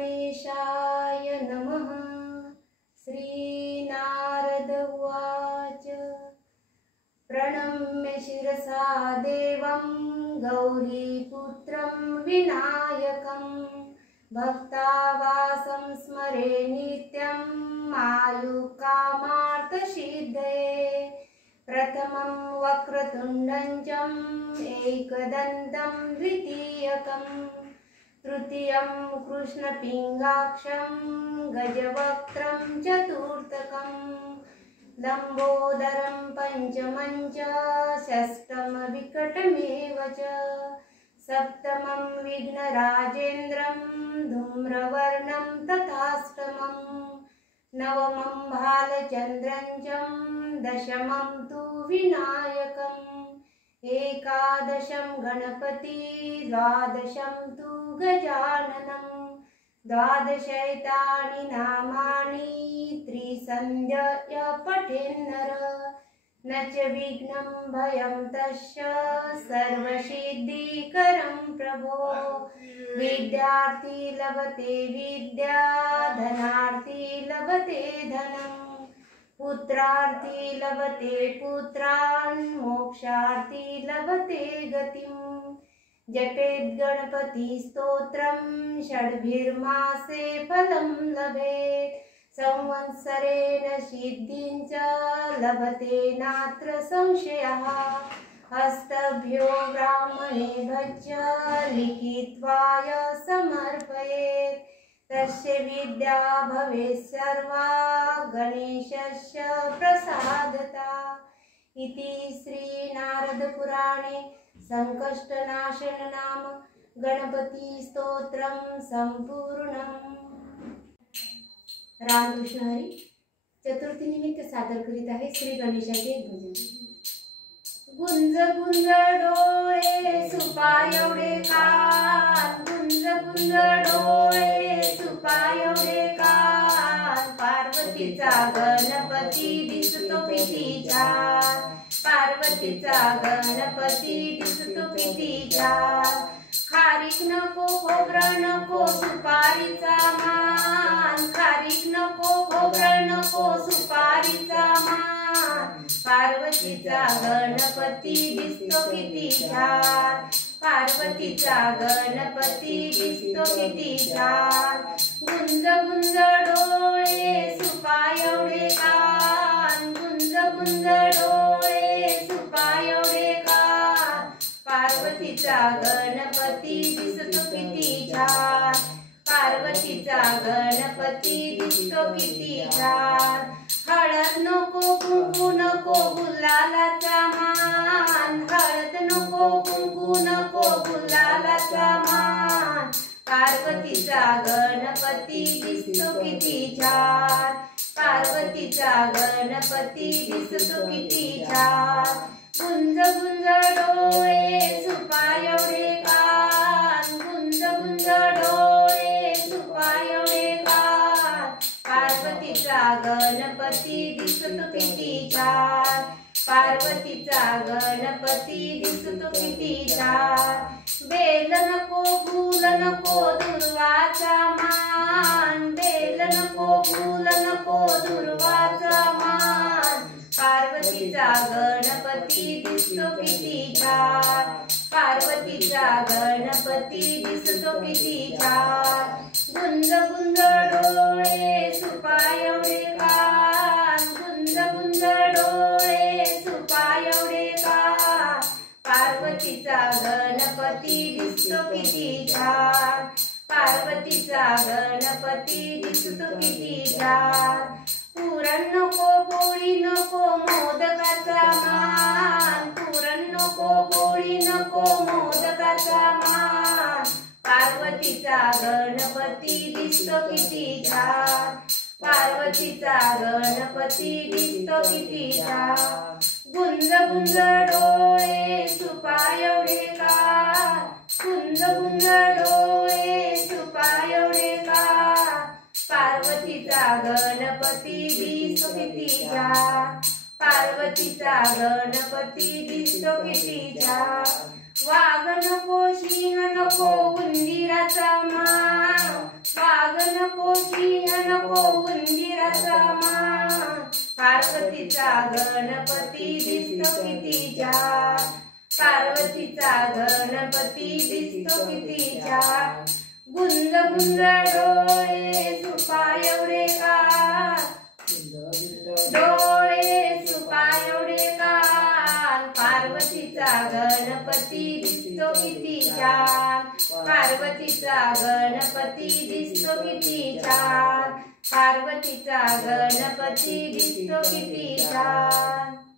गणेशाय नमः। श्रीनारद उवाच प्रणम्य शिरसा देवं गौरीपुत्रं विनायकं भक्तावासं स्मरे नित्यं आयुकामार्थसिद्धये। प्रथमं वक्रतुण्डं च एकदन्तं द्वितीयकं तृतीयं कृष्णपिङ्गाक्षं गजवक्त्रं चतुर्थकं लम्बोदरं पञ्चमं च षष्ठं विकटमेव च सप्तमं विघ्नराजेन्द्रं धूम्रवर्णं तथाष्टमं नवमं भालचन्द्रं च दशमं तु विनायकम् एकादशं गणपति द्वादशं तु गजाननं द्वादशैतानि नामानि त्रिसन्ध्य पठेन्नर न च विघ्नं भयं तस्य सर्वसिद्धिकरं प्रभो। विद्यार्थी लभते विद्या धनार्थी लभते धनं पुत्रार्थी लभते पुत्रान् मोक्षार्थी लभते गतिं। जपेत् गणपति स्तोत्रं षड्भिर्मासे फलं लभेत् संवत्सरेण सिद्धिं च लभते नात्र संशयः। हस्तभ्यो ब्राह्मणेभ्यश्च लिखित्वाय समर्पयेत् तस्य विद्या भवेत् सर्वा गणेशस्य प्रसादता। इति श्री नारद पुराणे संकष्टनाशन नाम गणपति स्तोत्रम संपूर्णम। रामकृष्ण हरी चतुर्थी निमित्त सादर करीत आहे श्री गणेशाचे एक भजन। गुंज गुंज डोळे सुपा एवढे कान गुंज गुंज डोळे सुपा एवढे कान पार्वतीचा गणपती दिसतो किती छान पार्वतीचा गणपती दिसतो किती छान। खारीक नको खोबरं नको सुपारीचा मान खारीक नको खोबरं नको सुपारीचा मान पार्वतीचा गणपती दिसतो किती छान पार्वतीचा गणपती दिसतो किती छान। गुंज गुंज डोळे सुपा एवढे कान गुंज गुंज डोळे सुपा एवढे कान पार्वतीचा गणपती दिसतो किती छान पार्वतीचा गणपती दिसतो किती छान। हळद नको कुंकू नको गुलालाचा मान हळद नको कुंकू नको गुलालाचा मान पार्वतीचा गणपती दिसतो किती छान पार्वतीचा गणपती दिसतो किती छान। गुंज गुंज डोळे सुपा एवढे कान गुंज गुंज डोळे सुपा एवढे कान पार्वतीचा गणपती दिसतो किती छान पार्वतीचा गणपती दिसतो किती छान। बेल नको फूल नको दुर्वाचा मान बेल नको फूल नको दुर्वाचा मान पार्वतीचा गणपती दिसतो किती छान पार्वतीचा गणपती दिसतो किती छान। गुंज गुंज डोळे सुपा एवढे कान गुंज गुंज डोळे सुपा एवढे कान पार्वतीचा गणपती दिसतो किती छान पार्वतीचा गणपती दिसतो किती छान। पुरण नको पोळी नको मोदकाचा मान पुरण नको पोळी नको मोदकाचा मान पार्वतीचा गणपती दिसतो किती छान पार्वतीचा गणपती दिसतो किती छान। गुंज गुंज डोळे सुपा एवढे कान गुंज गुंज डोळे सुपा एवढे कान पार्वतीचा गणपती दिसतो किती छान पार्वतीचा गणपती दिसतो किती छान। वाघ नको सिंह नको उंदीराचा मान वाघ नको सिंह नको उंदीराचा मान पार्वतीचा गणपती दिसतो किती छान पार्वतीचा गणपती दिसतो किती छान गुंज गुंज डोळे सुपा एवढे कान डोळे सुपा एवढे कान पार्वतीचा गणपती दिसतो किती छान पार्वतीचा गणपती दिसतो किती छान पार्वतीचा गणपती दिसतो किती छान